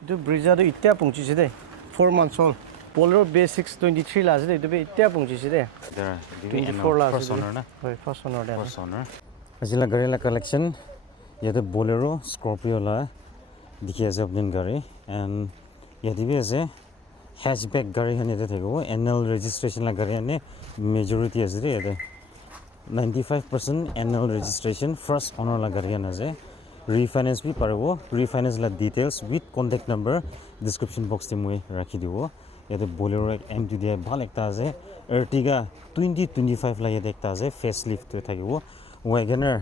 এইটো ব্ৰিজাটো এতিয়া পৌঁছিছে দেই 4 months হ'ল Bolero Basics 23 লাজ দেই এইটো এতিয়া পৌঁছিছে দেই 24 লাজ হয় ফাৰ্ষ্ট অনাৰ দে আজিলা গাড়ী লা কালেকশ্যন ইয়াতে Bolero Scorpio লা দেখি আছে আপুনি গাড়ী এণ্ড ইয়াতে বি আছে hatchback গাড়ী হান ইয়াতে থাকিব annual registration লা গাড়ী আনে মেজৰিটি আছে দেই ইয়াতে 95% annual registration first owner la gari ase refinance bhi paribo refinance la details with contact number description box te moi rakhi dibo yate Bolero MT dia bhal ekta ase Ertiga 2025 la yate ekta ase facelift te thakibo Wagoner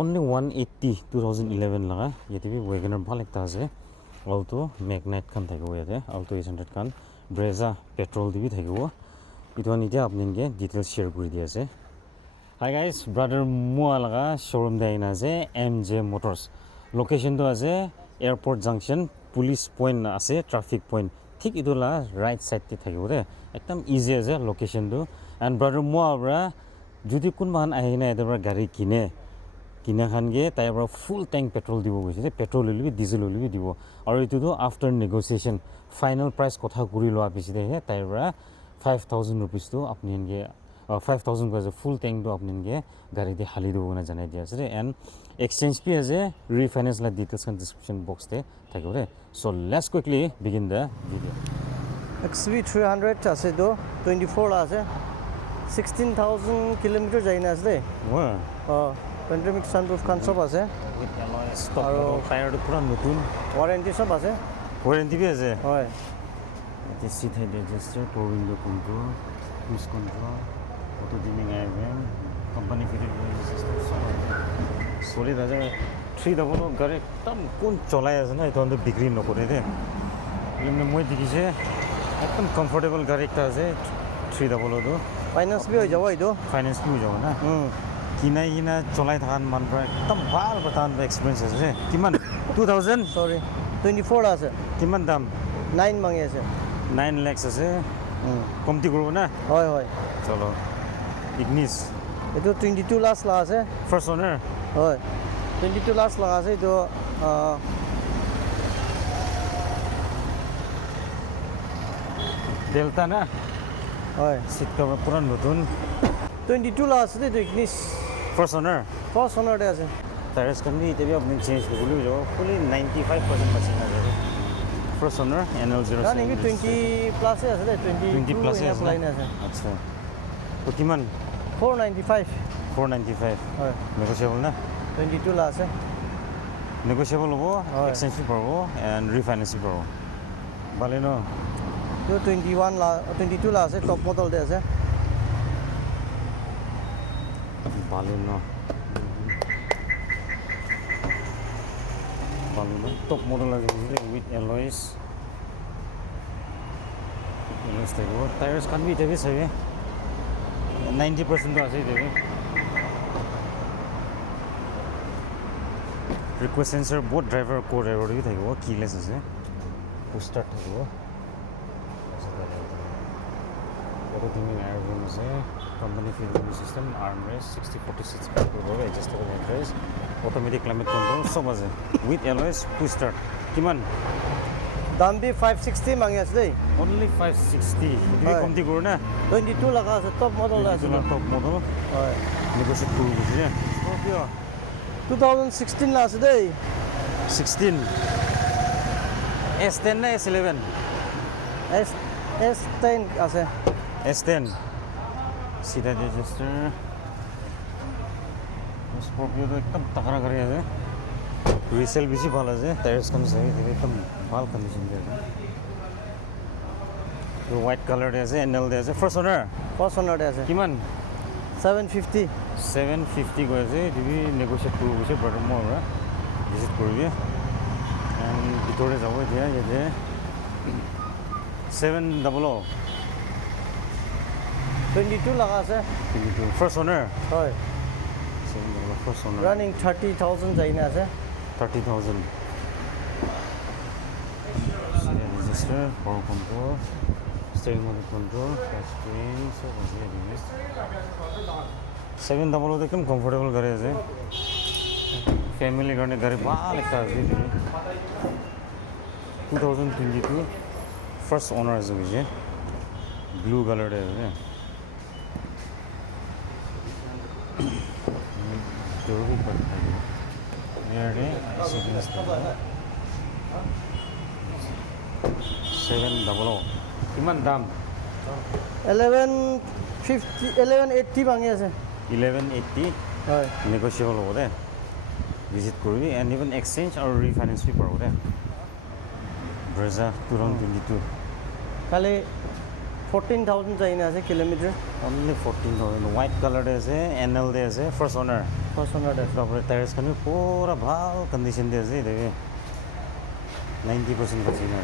only 180 2011 laga yate bhi Wagoner bhal ekta ase Alto Magnite khan thakibo yate Alto 800 khan Brezza petrol dibi thakibo itu ani dia apni ge details share kuri di ase Hi guys, brother Mualaga showroom daina ase MJ Motors. Location to ase Airport Junction, police point ase traffic point. Thik itu la right side te thakibo de. Ekdam easy ase location to. And brother Muabra jodi kun bahan ahina edabra gari kine khan ge taibra full tank petrol dibo goise. Petrol libi diesel libi dibo. Aru itu to after negotiation final price kotha kuri loa biside he taibra 5000 rupees to apni ge 5000 was a full tank to apni ge gari de hali do na janai dia ase and exchange pi ase refinance la details kan description box te thakore so let's quickly begin the video XV 300 ase do 24 la ase 16000 kilometer jaina ase wow pandemic sunroof khan sob ase aro tire to pura notun warranty sob ase warranty bi ase hoy this seat head adjuster power window control cruise control auto dimming airvent company fitted system sorry daja 300 gari ekdam kun cholai ase na eto ando bikri nokore de lemne moi dikise ekdam comfortable gari ekta ase 300 do finance bi hoi jabo edo finance bi hoi jabo na kina cholai thakan man pra ekdam bhal batan experience ase kiman 2000 sorry 24 la ase kiman dam 9 mangi ase 9 lakhs ase komti korbo na hoy hoy chalo Ignis eto 22 last la ase first owner hoy 22 last la ase eto Delta na hoy seat cover pura notun 22 la ase eto Ignis first owner de ase tires kan bhi tebi apni change kori jo fully 95% machine ase first owner NL07 kan ingi 20 plus ase 20 plus ase acha to kiman 495 hoy negotiable na 22 la ase negotiable hobo exchange fee parbo and refinance fee parbo baleno to 21 la 22 la ase top model de ase baleno top model ase with alloys tego tires kan bhi tebi sabe 90% to ase tebi request sensor both driver co driver bhi thakibo keyless ase push start thakibo auto dimming airvent ase company fuel system armrest 60-40 petrol adjustable headrest automatic climate control sob ase with alloys push start kiman dam bi 560 mangi ase dei only 560 you komti koro na 22 laga ase top model ase top model hoy negotiate kuru bise Scorpio 2016 la ase dei 16 S10 na S11 S10 ase S10 seat adjuster Scorpio to ekdam takara gari ase resale bisi bhal ase tires kan sahi ekdam bhal condition de ase to white color de ase NL de ase first owner de ase kiman 750 go ase dibi negotiate kuru bise brother mo ra visit koribe and bitore jabo dia yete 700 22 laga ase 22 first owner hoy 700 first owner running 30,000 jaina ase 30,000 register power control steering wheel control touch screen so was it this 700 ekdam comfortable gari ase family garne gari bhal ekta ase 2022 first owner is a blue color there. Kiman dam? 1180 bangi ase. 1180 negotiable over there. Visit Korea and even exchange or refinance people over there. Brezza 2022. Kali 14,000 China ase kilometer. Only 14,000. White color there is NL there is first owner. First owner ase. Proper tires can be pura bhal condition there is 90% condition है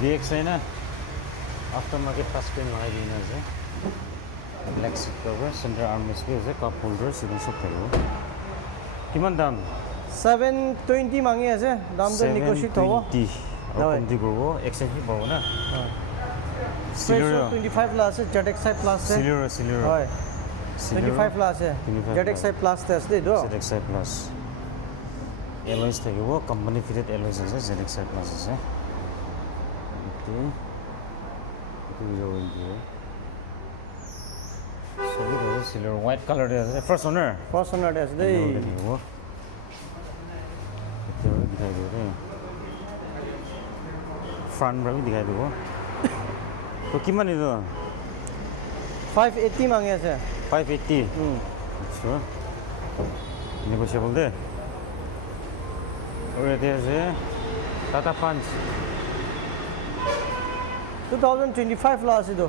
VXI ना aftermarket touch screen लगाई दी ना है black seat cover center armrest भी है cup holder सीधे सब करो किमान दाम 720 मांगे ऐसे दाम तो negotiate होगा 720 और कम दी करो exchange भी बढ़ो ना Pressure 25 plus है ZXI plus है Celerio 25 plus है ZXI plus test दे दो ZXI plus alloys थे वो company fitted alloys है ZXI plus है itu video ini solid है Celerio white color है first owner test दे वो itu दिखाई दे रहे हैं front भी दिखाई दे वो तो किमान itu 580 मांगे ऐसे 580 अच्छा negotiable दे और ये है Tata Punch 2025 last itu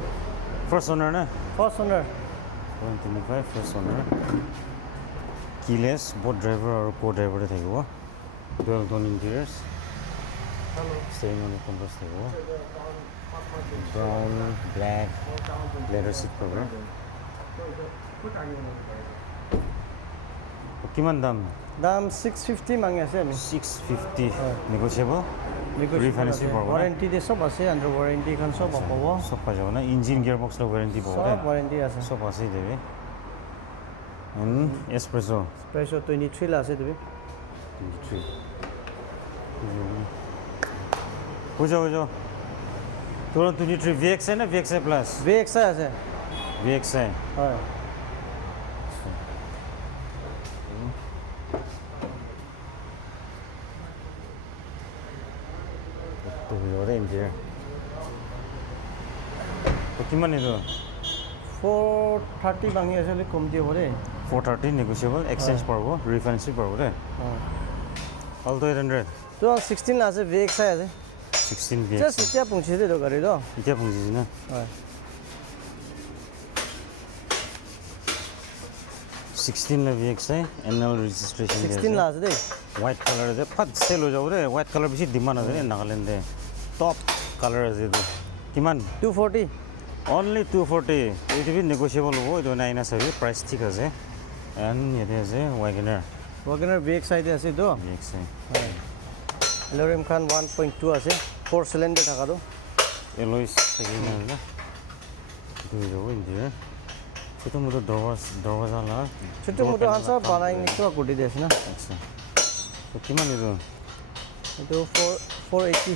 first owner ना first owner 2025 first owner keyless both driver और co-driver थे वो dual tone interiors steering on the compass थे वो brown black leather seat cover किमान दाम 650 मांगे ऐसे 650 negotiable refinance warranty दे सब আছে under warranty kan सब पाबो सब पा जाओ ना engine gearbox लो warranty पाबो सब warranty আছে सब আছে देबे and espresso 23 ला আছে देबे 23 हो जाओ तुरंत 23 VXI ना VXI plus VXI আছে VXI হয় तो ভিতরে ইন্টেরিয়র তো কিমান এটো 430 ভাঙি আছে কম দিব রে 430 negotiable exchange পারব refinance পারব রে অলটো 800 তো 16 আছে VXI আছে 16 VXI জাস্ট এটা পৌঁছে দে তো গাড়ি তো এটা পৌঁছেছি না হয় 16 ला VXI annual registration 16 ला আছে দে white color আছে ফাট সেল হৈ যাব রে white color বেশি ডিমান্ড আছে নাগালেন্ডে টপ কালার আছে তো কিমান 240 only 240 it will negotiable ho itu naina sabi price ঠিক আছে and yete আছে Wagoner VXI de আছে তো VXI হয় Lorem Khan 1.2 আছে 4 cylinder থাকা তো alloys থাকি না দুই যাবো ইঞ্জিন ছোট মোটো দরজা লা ছোট মোটো হাসা বানাই নিছো কোটি দেছ না আচ্ছা তো কিমান এটো এটো 480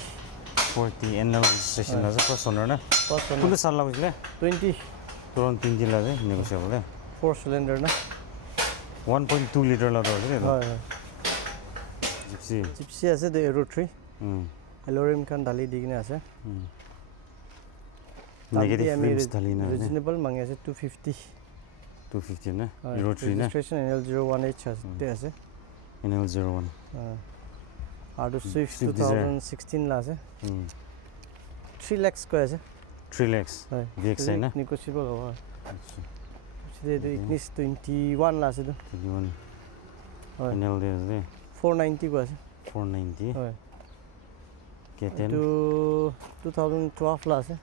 40 annual registration আছে ফার্স্ট ওনার না ফার্স্ট কোন সাল লাগছিলে 20 তুরন্ত 20 লাগে নেগোশিয়েবল 4 cylinder না 1.2 লিটার লাগে রে হয় হয় জিপসি আছে দে Aero 3 Lorem Khan ডালি দিগনে আছে নেগেটিভ ফিল্মস ঢালি না রিজনেবল মাঙ্গে আছে 250 না Aero 3 না registration NL01H আছে আছে NL01 আর সুইফট 2016 লা আছে 3 lakhs কয় আছে 3 lakhs VXI না negotiable হবে আচ্ছা সেটা ইগনিস 21 লা আছে তো 21 NL আছে 490 কয় আছে 490 হয় K10 তো 2012 লা আছে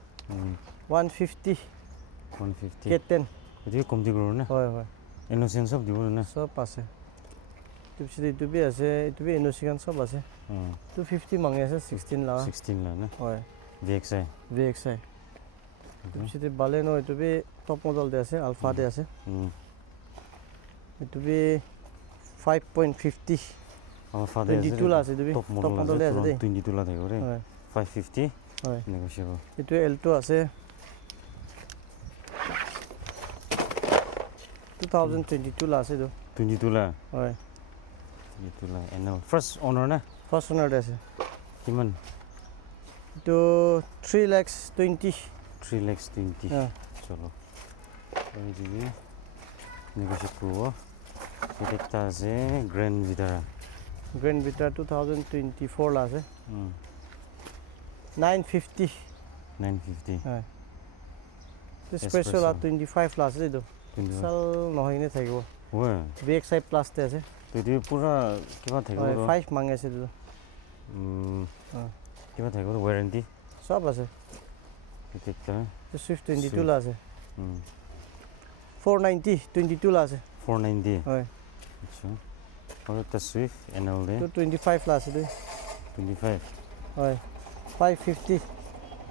150 K10 এটি কমতি করো না হয় হয় ইনোসেন্স সব দিব না সব আছে তুপসি তুবি আছে তুবি ইনোসিকান সব আছে 250 মাঙ্গে আছে 16 লা 16 লা না হয় VXI তুপসি বালেনো তুবি টপ মডেল দে আছে আলফা দে আছে তুবি 5.50 our father 22 la ase dubi top model le ase dei 22 la thego re হয় 550 হয় negotiable এটো L2 আছে 2022 লা আছে তো 22 la হয় 22 la and first owner na first owner আছে kiman তো 3 lakhs 20 3 lakhs 20 হ্যাঁ chalo এই দিবি negotiate করব এটা একটা আছে Grand Vitara গ্র্যান্ড ভিটা 2024 লা আছে 950 950 হ্যাঁ স্পেশাল Espresso. 25 লা আছে তো 25 সাল নহয় নে থাকিব ওয়ে BXI প্লাস তে আছে তো এটি পুরা কিবা থাকিব হয় 5 মাঙ্গে আছে তো হ্যাঁ কিবা থাকিব ওয়ারেন্টি সব আছে এটা একটা সুইফট 22 লা আছে হুম 490 22 লা আছে 490 হয় আচ্ছা আর একটা সুইফট এনএল দে তো 25 লা আছে 25 হয় 550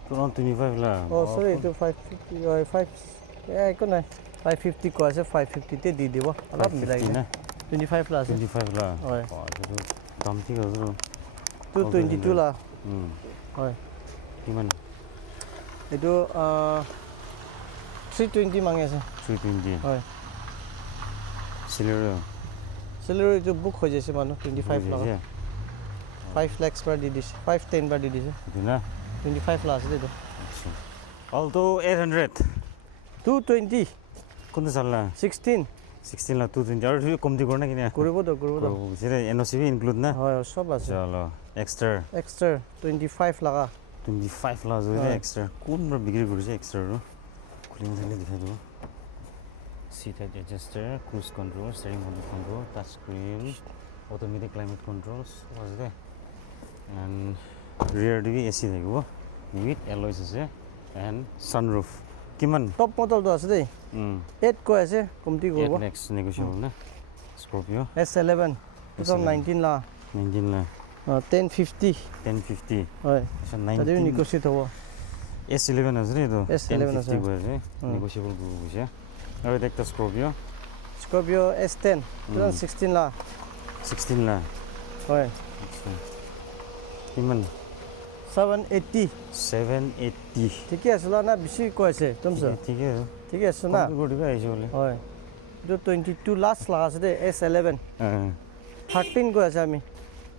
তো 25 লা ও সরি তো 550 হয় 5 একো নাই 550 কো আছে 550 তে দি দিব অলপ মিলাই না 25 লা আছে 25 লা হয় এটা দাম ঠিক আছে তো 22 লা হয় কিমান এটো 320 মাঙ্গে আছে 320 হয় সিলেরো সেলেরি এটো বুক হৈ যাইছে মানুহ 25 lakh 5 lakhs per di dish 510 per di dish এটা না 25 লাখ আছে তো আচ্ছা অলটো 800 220 কোনটো চালা 16 16 লা 220 আৰু কমতি কৰ না কিনা কৰিব তো সেটা এনওসিবি ইনক্লুড না হয় সব আছে চলো এক্সট্রা এক্সট্রা 25 লাখ 25 লাখ জুড়ে এক্সট্রা কোনবার বিক্রি করেছে এক্সট্রা রো খুলিং থাকলে দেখাই দেবো seat height adjuster cruise control steering control touch screen automatic climate controls আছে এন্ড রিয়ার ডিভি এসি থাকিব উইথ এলয়স আছে এন্ড সানরুফ কিমান টপ মডেল তো আছে দেই 8 কো আছে কমতি কৰিব নেক্সট নেগোশিয়েবল না স্করপিও S11 2019 লা 19 লাখ 1050 1050 হয় আচ্ছা তাতে 19 নিকোশিয়েট হ'ব S11 আছে রে তো S11 আছে। 1050 আছে নেগোশিয়েবল করব বুঝা আর এটা একটা স্করপিও স্করপিও S10 2016 লা 16 লাখ হয় আচ্ছা কিমান 780 780 ঠিকই আছে না বেছি কৈছে তুমছে ঠিক আছে ঠিক আছে না গড়িবা আইছে বলে হয় এটো 22 লাস্ট লাখ আছে দে S11 হ্যাঁ 13 কৈ আছে আমি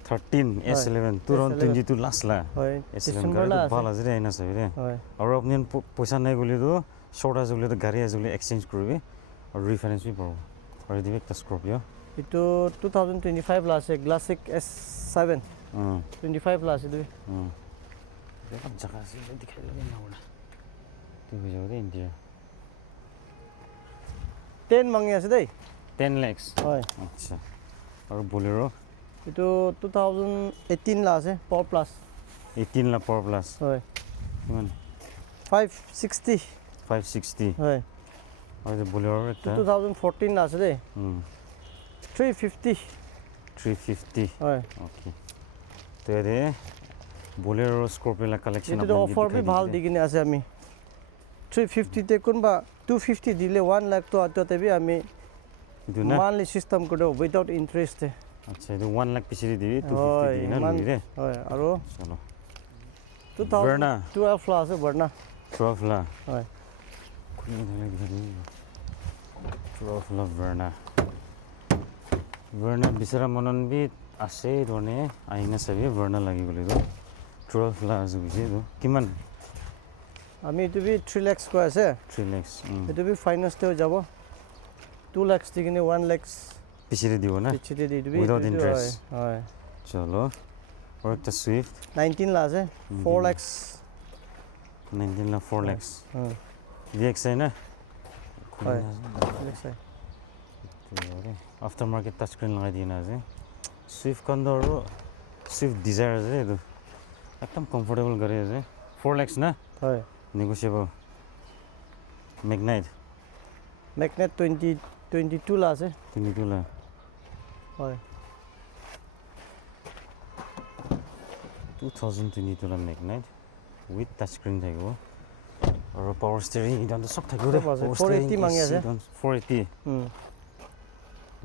13 S11 তুরন 22 লাখ লা হয় S11 ডিসেম্বৰ লা গাড়ি আছে ভাল আছে রে আইনা চাবি রে হয় আর আপনি পয়সা নাই গলি তো শর্ট আছে গলি তো গাড়ি আছে গলি এক্সচেঞ্জ করবি আর রিফাইন্যান্স বি পাবো আর দিবে একটা স্করপিও এটো 2025 লা আছে ক্লাসিক S7 25 লা আছে দুই দেখো জায়গা আছে দেখাই দেবে না ওটা তুই হয়ে যাবে ইন্ডিয়া 10 মাঙ্গি আছে দেই 10 lakhs হয় আচ্ছা আর বোলেরো এটো 2018 লা আছে power plus 18 lakh power plus হয় কিমান 560 560 হয় আর যে বোলেরো একটা 2014 লা আছে দেই 350 350 হয় ওকে তো এর বোলেরো স্করপিও লা কালেকশন এটো অফার বি ভাল দি কিনে আছে আমি 350 তে কোনবা 250 দিলে 1 লাখ তো আততে বি আমি ಇದು ನಾ মানলি সিস্টেম করে উইদাউট ইন্টারেস্ট আচ্ছা ಇದು 1 লাখ পিছিয়ে দিবি 250 দিবি না লবি রে হয় আৰু চলো 2012 লা আছে বৰ্ণা 12 লাখ হয় খুলি ধৰে ধৰে 12 লাখ ভাৰ্না বিচৰা মনন বি আছে ধৰণে আইনা চাবি ভাৰ্না লাগি গলি তো 12 লাখ বুজি তো কিমান আমি এটো বি 3 লাখ কৈ আছে 3 লাখ এটো বি ফাইনান্স তে যাব 2 লাখ দি কিনে 1 লাখ পিছিয়ে দিব না পিছিয়ে দি দিবি Without interest. হয় চলো আর একটা সুইফট 19 লা আছে 4 লাখ 19 লাখ 4 লাখ হ্যাঁ VXI না হয় লেখছে আফটার মার্কেট টাচ স্ক্রিন লাগাই দিয়ে না আছে সুইফট কন্ডর সুইফট ডিজায়ার আছে এটা একদম কমফোর্টেবল গাড়ি আছে 4 লাখ না হয় নেগোশিয়েবল ম্যাগনাইট ম্যাগনেট 22 লা আছে 22 লাখ হয় 2022 lakh Magnite with touch screen থাকিব আৰু পাৱাৰ ষ্টিয়াৰিং ইদান সব থাকিব দে সব আছে। 480 মাঙি আছে। 480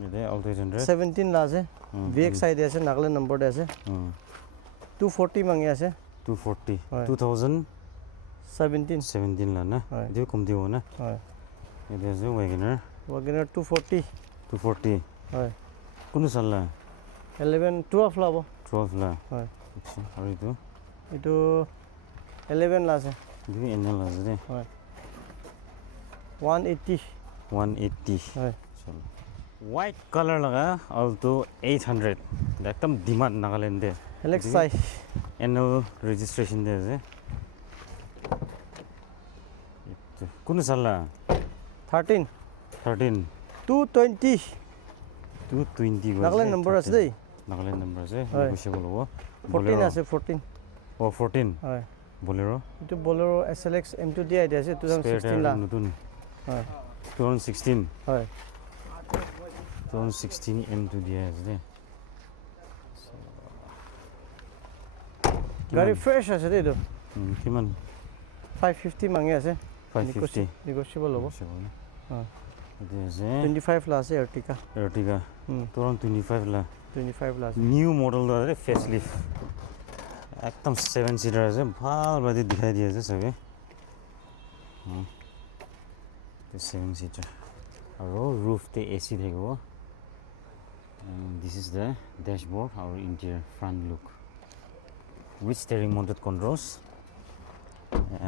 ইয়াতে Alto 800 17 লা আছে VXI দে আছে নাগালেণ্ড নম্বৰ দে আছে 240 মাঙি আছে 240 হয়। 2017 লা না হয়। দিও কম দিও না হয় ইয়াতে আছে WagonR WagonR 240 240 হয় কোন সাল 11 12 লাব 12 লা হয় আচ্ছা আৰু এটো 11 লা আছে দিও NL আছে দে হয় 180 হয় চলো white color laga Alto 800 একদম ডিমান্ড নাগালেণ্ড দে LXI NL registration দে আছে কোন সাল 13 220 নাগালেণ্ড নম্বৰ আছে দেই নাগালেণ্ড নম্বৰ আছে হয়। নেগোশিয়েবল হ'ব 14 আছে 14 ও 14 হয় Bolero এটো Bolero SLX M2 দি আইডি আছে 2016 লা নতুন হয় 2016 হয় 2016 M2 দিয়া আছে দে গাড়ী ফ্ৰেছ আছে দেই এটো কিমান 550 মাঙি আছে 550 নেগোশিয়েবল হ'ব হয় এটো আছে 25 লা আছে Ertiga Ertiga 25 লা 25 লা আছে নিউ মডেল দৰে ফেসলিফট একদম 7 সিটাৰ আছে ভাল বাদি দেখাই দিয়ে আছে সবে 7 সিটাৰ আৰু roof তে AC থাকিব and this is the dashboard our interior front look with steering mounted controls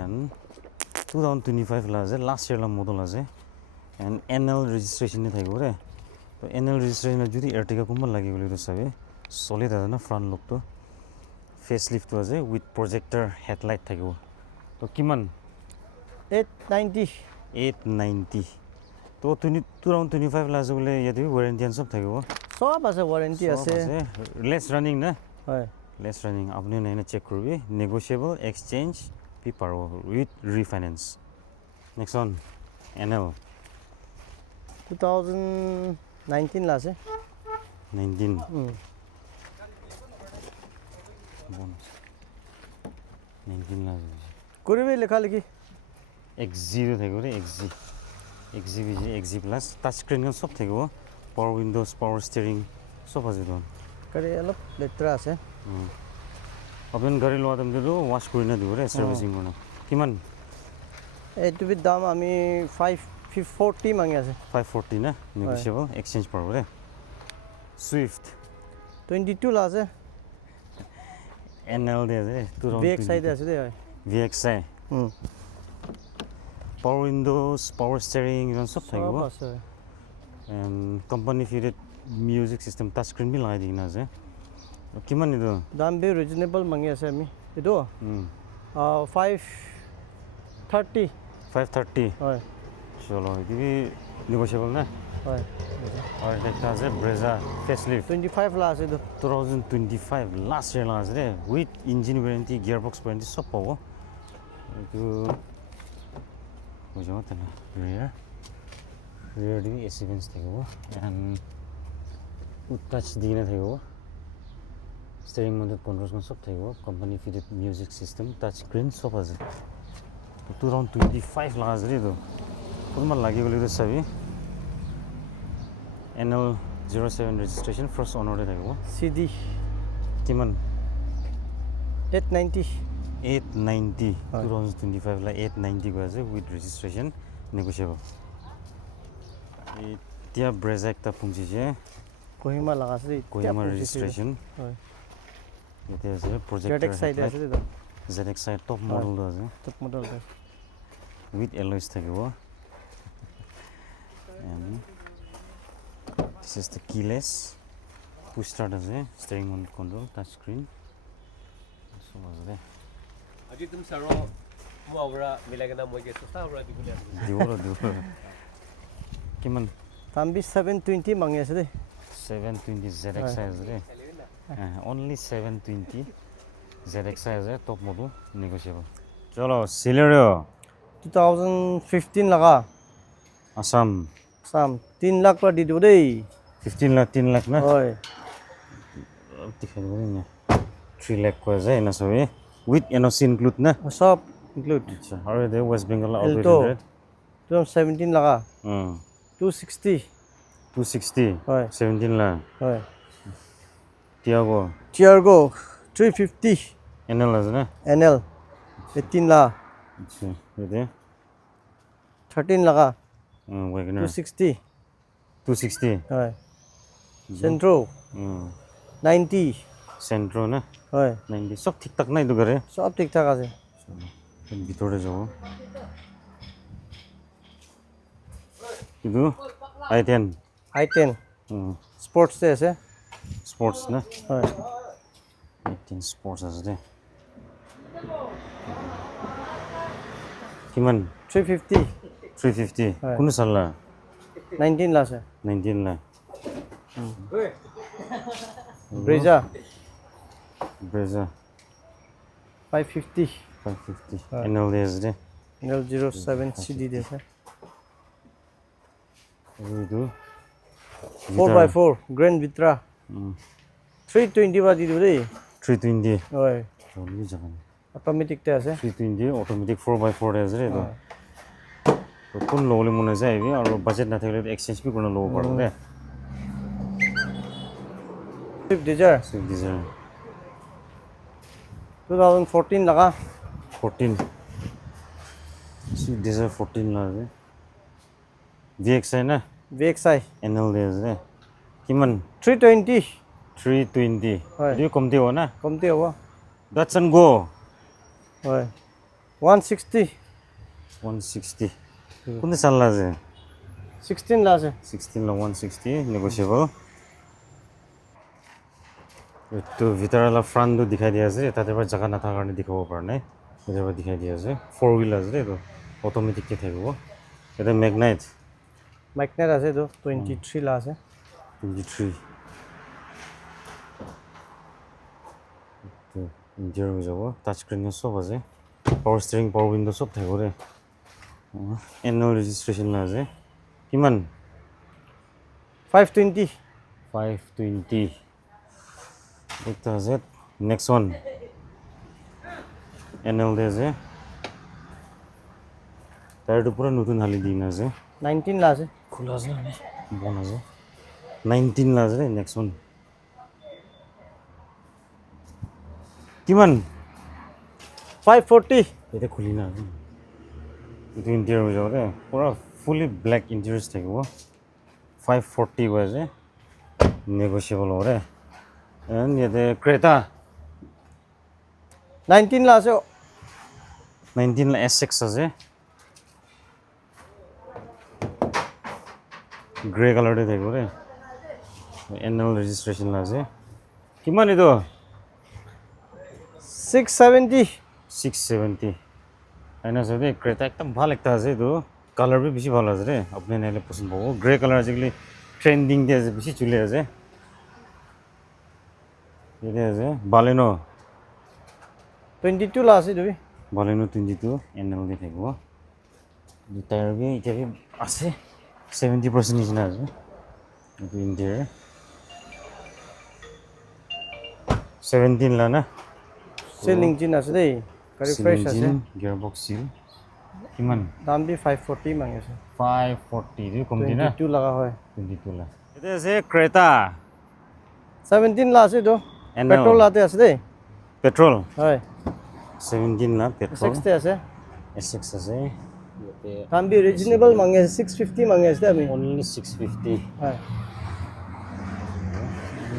and 2025 লা আছে last year লা model আছে and NL registration নে থাকিব ৰে তো NL registration যদি Ertiga কোনবা লাগি গলি তো সবে solid আছে না front look তো facelift was with projector headlight থাকিব তো কিমান 890 তো 2025 লাজ বলে ইয়াতে ওয়ারেন্টি এন্ড সব থাকিব সব আছে ওয়ারেন্টি আছে লেস রানিং না হয় লেস রানিং আপনি না চেক করবি নেগোশিয়েবল এক্সচেঞ্জ পি পারো with refinance next one NL 2019 লা আছে 19 19 লাজ কৰিবি লেখা লিখি XZ থাকিব ৰে XZ প্লাস টাচ স্ক্ৰিন সব থাকিব পাওয়াৰ উইন্ডোজ পাওয়াৰ স্টিয়াৰিং সব আছে তো গাড়ী অলপ লেট্ৰা আছে আপনি গাড়ী লোৱা টাইমটো ওয়াশ কৰি না দিব ৰে সাৰ্ভিসিং কৰা কিমান এইটো বি দাম আমি 540 মাঙি আছে 540 না নেগোশিয়েবল এক্সচেঞ্জ পারব রে সুইফট 22 লা আছে NL দে আছে VXI দে আছে দে হয় VXI পাওয়ার উইন্ডোজ পাওয়ার স্টিয়ারিং ইমান সব থাকিব সব আছে and company fitted music system touch screen বি লগাই দিনা আছে কিমান নিদো দাম বি ৰিজনেবল মাঙি আছে আমি এটো 530 530 হয় চলো এটি নেগোশিয়েবল না হয় আর একটা আছে ব্রেজা ফেসলিফট 25 লা আছে এটো 2025 লাস্ট ইয়ার লাস্ট রে with engine warranty gearbox warranty সব পাবো এটো বুঝাও তাহলে রিয়ার দিবি এসি বেঞ্চ থাকিব এন্ড টাচ দিনে থাকিব স্টিয়ারিং মাউন্টেড কন্ট্রোলস সব থাকিব company fitted music system touch screen সব আছে 2025 লাস্ট রে তো কোনবা লাগি গলি তো চাবি NL 07 registration first owner de থাকিব CD কিমান 890 2025 লা 890 গৈ আছে with registration negotiable এতিয়া ব্ৰেজা একটা পুঞ্জিছে কহিমা লাগা আছে কহিমা registration হয় এটা আছে projector ZXI দে আছে তো ZXI top model আছে top model with alloys থাকিব and this is the keyless push start আছে steering wheel control touch screen so was there আজি তুমি সাৰো মোগৰা মিলাগনা মইকে সস্তা হৰা দিবলে দিব কিমান দাম বি 720 মাঙি আছে দে 720 ZXI আছে দে only 720 ZXI আছে top model negotiable চলো Celerio 2015 লাগা আসাম 3 লাখ পৰা দি দিব দেই 3 লাখ না হয় দেখাই দিব না 3 লাখ কয় যায় না সবে with NOC include na সব include acha are they West Bengal Alto 2017 লাগা 260 260 হয় 17 la হয় Tiago Tiago 350 NL আছে না NL 18 লাখ আচ্ছা এতে 13 লাখ Wagoner 260 260 হয় Centro 90 Centro না হয় 90 সব ঠিকঠাক না এই গাড়ি সব ঠিকঠাক আছে ভিতরে যাব কিন্তু i10 i10 স্পোর্টস আছে স্পোর্টস না হয় i10 স্পোর্টস আছে দে কিমান 350 350 কোন সাল 19 লাখ আছে 19 la Brezza Brezza 550 550 NL আছে দে NL 07 CD আছে এইটো 4x4 Grand Vitra 320 বা দি দিব দেই 320 হয় চলি যাবে অটোমেটিক তে আছে 320 অটোমেটিক 4x4 আছে রে তো কোন ললে মনে যায় আৰু বাজেট না থাকলে এক্সচেঞ্জ বি কোন লব পারো রে Swift Desire সুইফট ডিজায়ার 2014 লাগা 14 সুইফট ডিজায়ার 14 লাগে VXI না VXI NL আছে কিমান 320 320 হয়। এইটো কমতি হ'ব না কমতে হ'ব Datsun Go হয় 160 160 কোন সাল আছে 16 লাখ আছে 16 ला 160 negotiable তো ভিতৰলা ফ্ৰণ্টটো দেখাই দিয়া আছে তাতে পৰা জাগা নাথাকাৰ কাৰণে দেখাব পৰা নাই এটাৰ পৰা দেখাই দিয়া আছে 4 হুইল আছে এইটো অটোমেটিক কে থাকিব এটা ম্যাগনাইট ম্যাগনেট আছে তো 23 লাখ আছে 23 তো ইন্টেৰিয়ৰ হৈ যাব টাচ স্ক্ৰীন সব আছে পাৱাৰ ষ্টিয়াৰিং পাৱাৰ উইন্ডো সব থাকিব ৰে এনুৱেল ৰেজিষ্ট্ৰেচন আছে কিমান 520 520 এটা আছে নেক্সট ওয়ান NL আছে টায়ারটো পুরো নতুন হালি দিন আছে 19 লাখ আছে খোলা আছে না বন আছে 19 লাখ আছে নেক্সট ওয়ান কিমান 540 এটা খুলি না এটা ইন্টেরিয়র হৈ যাব ৰে পুৰা ফুলি ব্ল্যাক ইন্টেৰিয়ৰ থাকিব 540 বাজে নেগোশিয়েবল হ'ব ৰে এন্ড ইয়াতে ক্ৰেটা 19 লাখ আছে 19 ला S6 আছে গ্ৰে কালাৰতে থাকিব ৰে NL ৰেজিষ্ট্ৰেচন আছে কিমান এইটো 670 670 আইনা সবে ক্ৰেটা একদম ভাল একটা আছে এইটো কালাৰ বি বেছি ভাল আছে ৰে আপুনি নাইলে পছন্দ পাব গ্ৰে কালাৰ আজিকালি ট্ৰেন্ডিং দি আছে বেছি চলি আছে এটা আছে বালেনো 22 লাখ আছে দুই বালেনো 22 NL দি থাকিব টায়াৰ বি এতিয়া বি আছে 70% নিচিনা আছে এইটো ইণ্টেৰিয়ৰ 17 লা না সেল ইঞ্জিন আছে দেই গাড়ি ফ্ৰেশ আছে গিয়াৰ বক্স সিল কিমান দাম বি 540 মাঙ্গে আছে 540 দি কম দিনা 22 লাগা হয় 22 লা এটা আছে ক্ৰেটা 17 লাখ আছে তো NL পেট্ৰোল আতে আছে দেই পেট্ৰল হয় 17 লা পেট্ৰল 60 আছে S6 আছে ইয়াতে দাম বি রিজনেবল মাঙ্গে আছে 650 মাঙ্গে আছে আমি only 650 হয়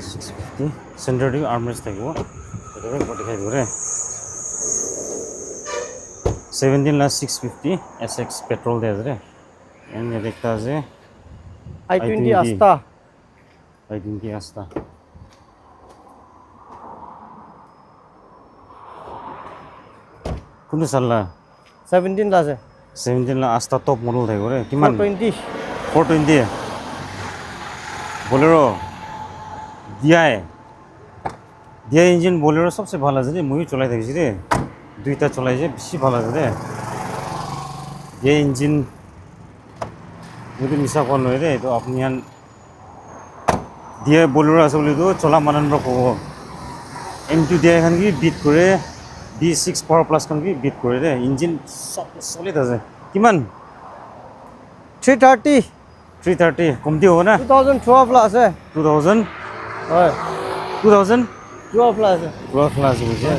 650 সেন্টার দি আর্মরেস্ট থাকিব এটা বডি খাই ধৰে 17 লা 650 S6 পেট্ৰল দে আছে এন্ড এটা একটা আছে i20 আস্তা i20 আস্তা কোন সাল্লা 17 লাখ আছে 17 লা আস্তা টপ মডেল থাকিব ৰে কিমান 420 420 बोलेरो DI ইঞ্জিন बोलेरो सबसे ভাল আছে রে মই চলাই থাকিছি রে দুইটা চলাইছে বেশি ভাল আছে রে ইঞ্জিন যদি মিছা কোন নয় রে তো আপনি আন बोलेरो আছে বলি তো চলা মানন রকম M2 খান কি বিট করে D6 পাওয়ার প্লাস খান কি বিট করে রে ইঞ্জিন সব সলিড আছে কিমান 330 330 কমতি হ'ব না 2012 লা আছে 2000 হয় 2000 12 লা আছে 12 ক্লাস বুঝে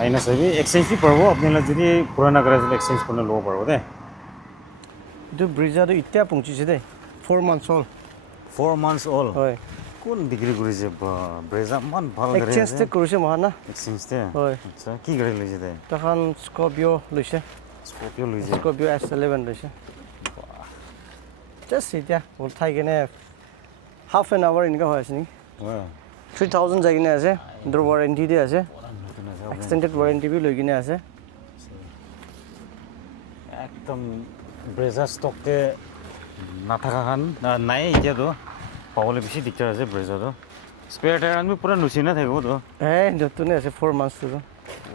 আইনা সবই এক্সচেঞ্জ ফি পড়বো আপনারা যদি পুরানা করে এক্সচেঞ্জ করলে লো পড়বো দে এইটো ব্ৰিজাটো এতিয়া পৌঁছিছে দেই 4 months হ'ল 4 months old হয় কোন বিক্রি কৰিছে ব্ৰেজা মান ভাল গাড়ী এক্সচেঞ্জ তে কৰিছে মহা না এক্সচেঞ্জ তে হয় আচ্ছা কি গাড়ী লৈছে দে তখন স্কৰপিঅ লৈছে স্কৰপিঅ লৈছে স্কৰপিঅ S11 লৈছে জাষ্ট এতিয়া উঠাই কিনে হাফ এন আৱাৰ এনেকুৱা হৈ আছে নেকি হয় 3000 যাই কিনে আছে ইন্দৰ ৱাৰেণ্টি দি আছে এক্সটেণ্ডেড ৱাৰেণ্টি বি লৈ কিনে আছে একদম ব্ৰেজা ষ্টকতে নাথাকা খান নাই এতিয়াতো পাবলৈ বেছি দিগদাৰ আছে ব্ৰেজাটো স্পেয়াৰ টায়াৰ আমি পুৰা নুচিনা থাকিব তো হে নতুনে আছে 4 months তো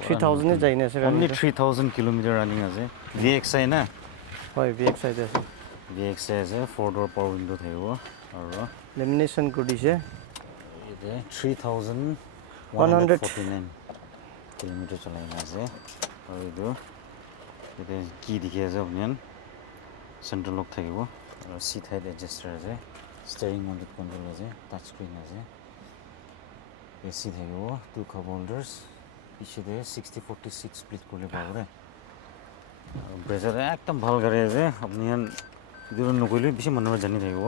3000 এ যাই কিনে আছে অনলি 3000 কিলোমিটাৰ ৰানিং আছে VXI না হয় VXI আছে VXI আছে 4 door power window থাকিব আৰু লেমিনেশন কৰি দিছে এতে 3149 কিলোমিটাৰ চলাই আছে আৰু এইটো এতে কি দেখি আছে আপুনি সেন্ট্ৰেল লক থাকিব আৰু সিট হাইট এডজাস্টাৰ আছে স্টিয়াৰিং মাউন্টেড কন্ট্ৰল আছে টাচ স্ক্ৰিন আছে এসি থাকিব টু কাপ হোল্ডাৰ্স পিছতে 60-40 স্প্লিট কৰিলে পাব দে আৰু ব্ৰেজাৰ একদম ভাল গাড়ী আছে আপুনি যদি নকৰিলে বেছি মানুহৰ জানি থাকিব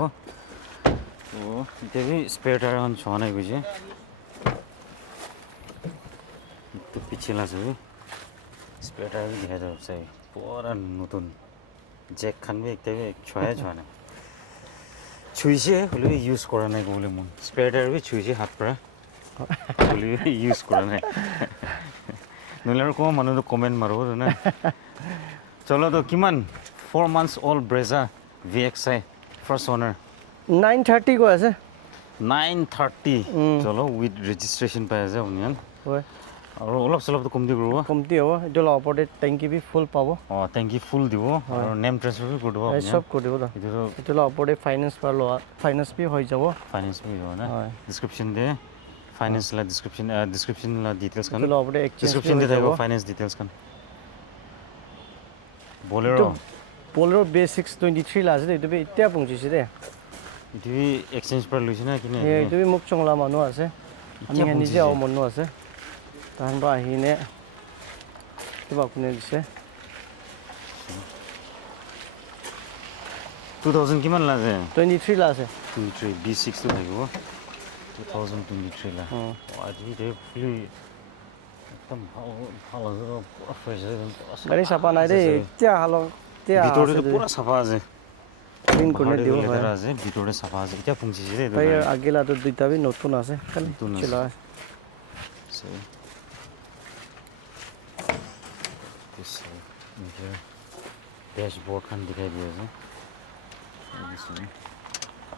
তো এতিয়া বি স্পেয়াৰ টায়াৰ এখন চোৱা নাই গৈছে তো পিছলা আছে স্পেয়াৰ টায়াৰ দেখাই যাব চাই পুৰা নতুন জেক খান বি এতিয়া চোৱা নাই ছুইছে হ'লেও ইউজ কৰা নাই ক'বলৈ মন স্পেয়াৰ টায়াৰ বি ছুইছে হাত পৰা হ'লেও ইউজ কৰা নাই নহ'লে আৰু কোৱা মানুহটো কমেণ্ট মাৰিব না চলো তো কিমান 4 months old Brezza VXI first owner 930 কৈ আছে 930 চলো উইথ ৰেজিষ্ট্ৰেশ্যন পাই আছে আপুনি হয় আৰু অলপ চলপটো কমতি কৰিব কমতি হ'ব এইটো ওপৰতে টেংকি বি ফুল পাব টেংকি ফুল দিব আৰু নেম ট্ৰান্সফাৰ কৰি দিব এই সব কৰি দিব দা এইটো ওপৰতে ফাইনেন্স পাৰ লোৱা ফাইনেন্স বি হৈ যাব ফাইনেন্স বি হ'ব না ডেসক্ৰিপশ্যন দে ফাইনেন্স লা ডেসক্ৰিপশ্যন লা ডিটেইলছ kan এইটো ওপৰতে এক্সচেঞ্জ ডেসক্ৰিপশ্যন দে থাকিব finance details kan Bolero B6 23 লা আছে এইটো বি এতিয়া পৌঁছিছে দে এইটো এক্সচেঞ্জ পৰা লৈছে না কিনে এইটো বি মুখ চংলা মানুহ আছে আমি নিজে আও মানুহ আছে তাহান পৰা আহিনে কিবা আপুনি দিছে 2000 কিমান লাগে 23 লা আছে 23 B6 তো থাকিব 2023 লা আজি দে ফুলি একদম ভাল ফ্ৰেছ গাড়ী চাপা নাই দেই এতিয়া হালো এতিয়া ভিতৰতে পুৰা চাফা আছে ক্লিন কৰি দিব হয় আছে ভিতৰতে চাফা আছে এতিয়া পৌঁছিছে দে ভাই আগেলাটো দুইটা বি নতুন আছে খালি নতুন চলা আছে ড্যাশবোর্ড খান দিখাই দিয়ে আছে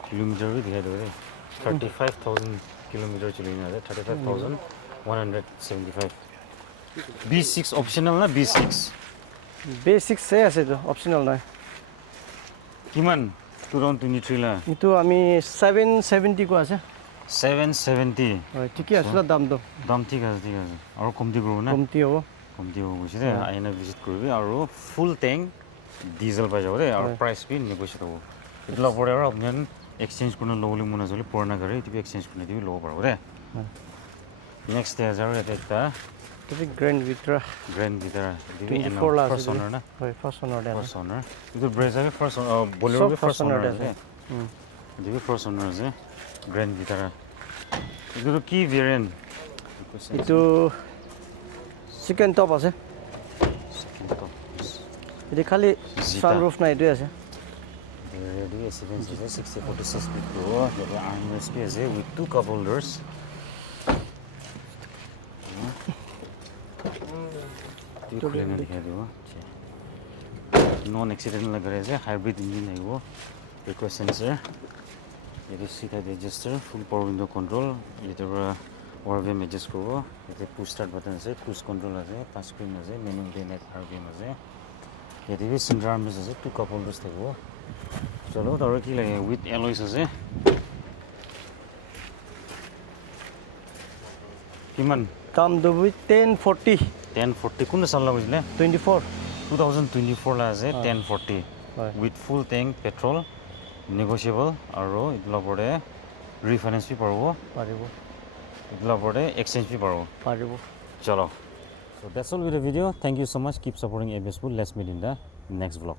কিলোমিটার भी दिखाई दे रहे 35,000 किलोमीटर चली ना 35,175 B6 ऑप्शनल ना B6 बेसिक से আছে তো অপশনাল নাই কিমান 2023 লা কিন্তু আমি 770 কো আছে 770 হয় ঠিকই আছে দামটো দাম ঠিক আছে আৰু কমতি কৰিব না কমতি হ'ব বুঝি দে আইনা ভিজিট কৰিবি আৰু ফুল ট্যাঙ্ক ডিজেল পাই যাব দে আৰু প্ৰাইস বি নেগোশিয়েট হ'ব ইতলা পৰে আৰু আপুনি এক্সচেঞ্জ কৰিব লবলৈ মন আছে পুৰণা গাড়ী এটি এক্সচেঞ্জ কৰি দিব লব পাৰব দে নেক্সট ডে আৰু এটা তুমি গ্র্যান্ড ভিটরা দিবি 24 লা ফার্স্ট ওনার না হয় ফার্স্ট ওনার দে ফার্স্ট ওনার ಇದು Brezza first Bolero first owner আছে দিবি ফার্স্ট ওনার আছে গ্র্যান্ড ভিটারা ಇದು কি ভেরিয়েন্ট itu সেকেন্ড টপ আছে এটি খালি সানরুফ নাই এটাই আছে রেডি এসিডেন্স আছে 60-46 স্পিড প্রো যেটা আর্মরেস্ট পি আছে with two cup holders non accident लग रहे हैं हाइब्रिड इंजन है वो रिक्वेस्ट सेंसर ये सीट है adjuster full power window control ये तो आरवीएम एडजस्ट करो ये पुश स्टार्ट बटन है क्रूज कंट्रोल है टच स्क्रीन है मेनू डे नेट आरवीएम है ये भी सेंटर आर्मरेस्ट है टू कप होल्डर्स है वो चलो तो और की लगे विथ एलॉयस है किमान দাম দবি 1040 কোন সাল বুঝলে 24 2024 লা আছে 1040 with full tank petrol negotiable aro itla pore refinance bhi parbo Paribo. itla pore exchange bhi parbo Paribo. chalo so that's all with the video thank you so much keep supporting ABS Pool let's meet in the next vlog